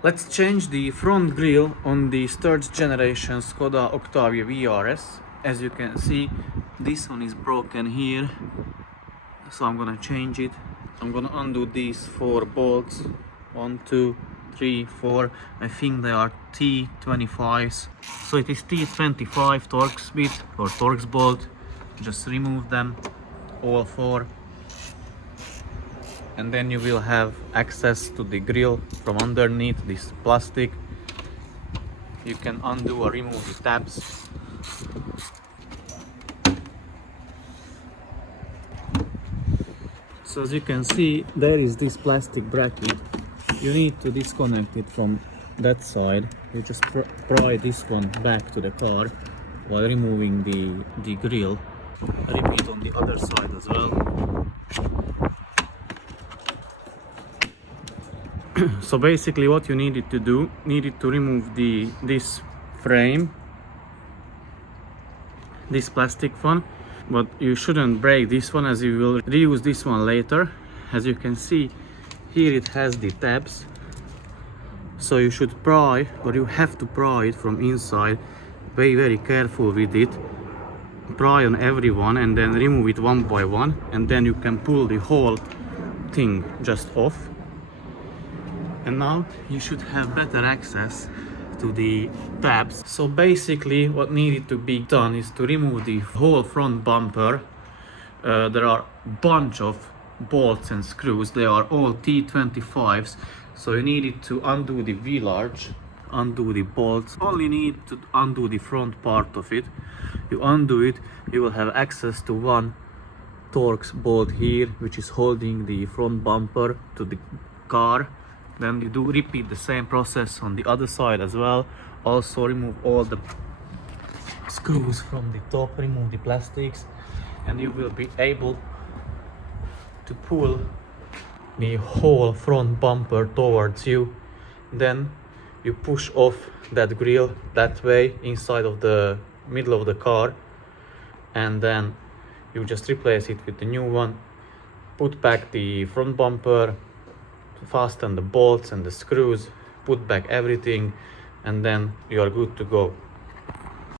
Let's change the front grille on the third generation Skoda Octavia vRS. As you can see, this one is broken here, so I'm gonna change it. I'm gonna undo these 4 bolts. 1, 2, 3, 4. I think they are T25s. So it is T25 torx bit or torx bolt. Just remove them, all 4. And then you will have access to the grille from underneath this plastic. You can undo or remove the tabs. So as you can see, there is this plastic bracket. You need to disconnect it from that side. You just pry this one back to the car while removing the grille. Repeat on the other side as well. So basically what you needed to do, needed to remove this frame, this plastic one, but you shouldn't break this one as you will reuse this one later. As you can see, here it has the tabs, so you should pry, or you have to pry it from inside. Be very careful with it. Pry on every one and then remove it one by one, and then you can pull the whole thing just off. And now you should have better access to the tabs. So basically what needed to be done is to remove the whole front bumper. There are a bunch of bolts and screws. They are all T25s. So you needed to undo the V-large, undo the bolts. Only need to undo the front part of it. You undo it, you will have access to one torx bolt here, which is holding the front bumper to the car. Then you do repeat the same process on the other side as well. Also remove all the screws from the top, remove the plastics, and you will be able to pull the whole front bumper towards you. Then you push off that grille that way inside of the middle of the car, and then you just replace it with the new one. Put back the front bumper, fasten the bolts and the screws, put back everything, and then you are good to go.